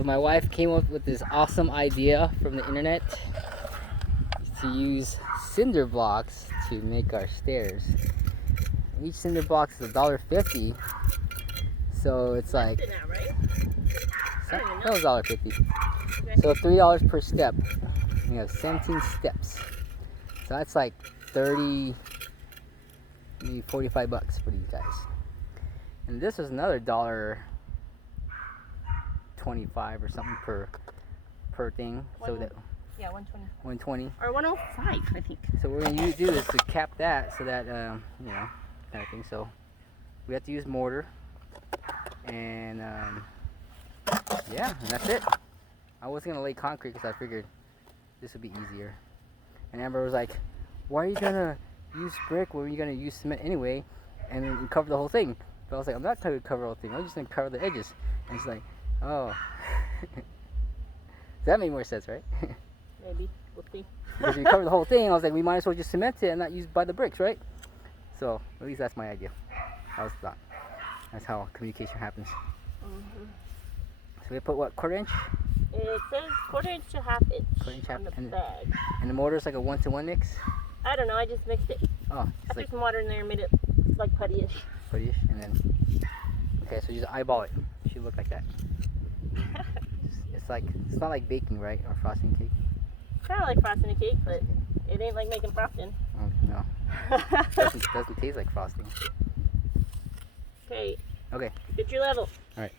So my wife came up with this awesome idea from the internet to use cinder blocks to make our stairs. Each cinder block is $1.50, so it's like Now, right? that was $1.50. Okay. So $3 per step. We have 17 steps. So that's like 30, maybe 45 bucks for these guys. And this was another $1.25 or something per thing. So that Yeah, 120. 120. Or 105, I think. So what we're gonna do is to cap that so that you know, kind of thing. So we have to use mortar, and yeah, and that's it. I was gonna lay concrete because I figured this would be easier. And Amber was like, "Why are you gonna use brick when you're gonna use cement anyway, and then cover the whole thing?" But I was like, "I'm not gonna cover the whole thing. I'm just gonna cover the edges." And she's like, "Oh." That made more sense, right? Maybe. We'll see. Because if you cover the whole thing, I was like, we might as well just cement it and not use by the bricks, right? So at least that's my idea. That was thought. That's how communication happens. Mm-hmm. So we put what, quarter inch? It says quarter-inch to half-inch on the bag. And the mortar is like a 1-to-1 mix? I don't know. I just mixed it. Oh, I it's threw like some water in there and made it like putty-ish. putty-ish, and then okay, so you just eyeball it. It should look like that. It's not like baking, right, or frosting cake. Kind of like frosting a cake, but it ain't like making frosting. Oh no, doesn't taste like frosting. Okay. Okay. Get your level. All right.